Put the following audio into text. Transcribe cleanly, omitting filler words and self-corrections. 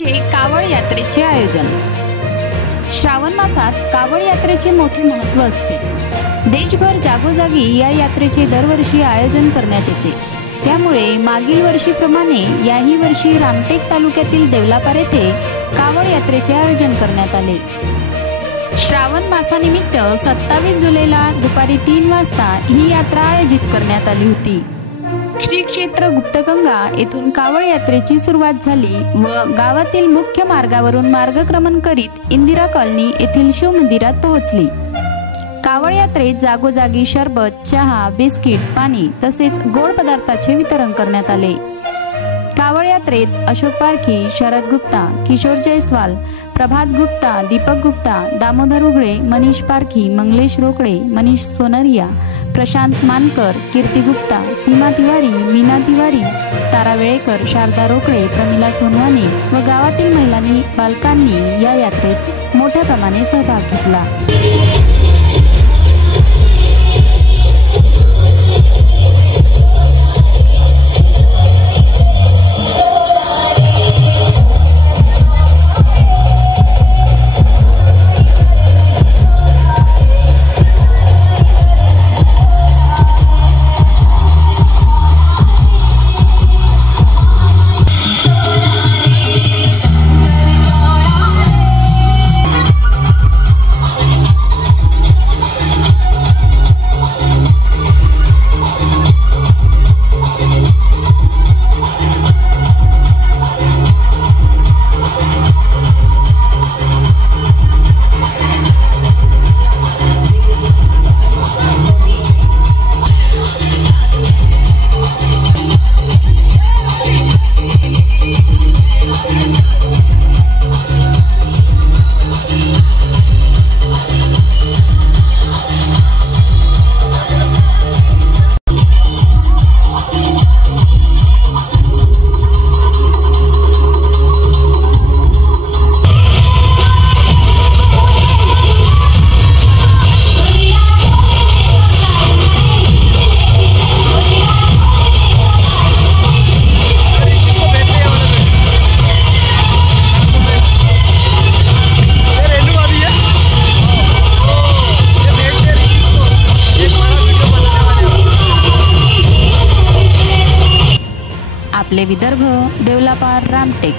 येथे कावड यात्रेचे आयोजन। श्रावण मासात कावड यात्रेचे मोठे महत्त्व असते। देशभर जागोजागी या यात्रेचे दरवर्षी आयोजन करण्यात येते। त्यामुळे मागील वर्षीप्रमाणे याही वर्षी रामटेक तालुक्यातील देवलापार येथे कावड यात्रेचे आयोजन करण्यात आले। श्रावण मासानिमित्त 27 जुलैला दुपारी 3 वाजता ही यात्रा आयोजित करण्यात आली होती। श्री क्षेत्र गुप्तगंगा येथून कावड यात्रेची सुरुवात झाली व गावातील मुख्य मार्गावरून मार्गक्रमण करीत इंदिरा कॉलनी येथील शिव मंदिरात पोहोचली। कावड यात्रेत जागोजागी शरबत, चहा, बिस्किट, पाणी तसेच गोड पदार्थाचे वितरण करण्यात आले। कावड यात्रेत अशोक पारखी, शरद गुप्ता, किशोर जयस्वाल, प्रभात गुप्ता, दीपक गुप्ता, दामोदर उगळे, मनीष पारखी, मंगलेश रोकडे, मनीष सोनरिया, प्रशांत मानकर, कीर्ती गुप्ता, सीमा तिवारी, मीना तिवारी, तारा वेळेकर, शारदा रोकडे, प्रमिला सोनवाने व गावातील महिलांनी, बालकांनी या यात्रेत मोठ्या प्रमाणे सहभाग घेतला। आपले विदर्भ, देवलापार, रामटेक।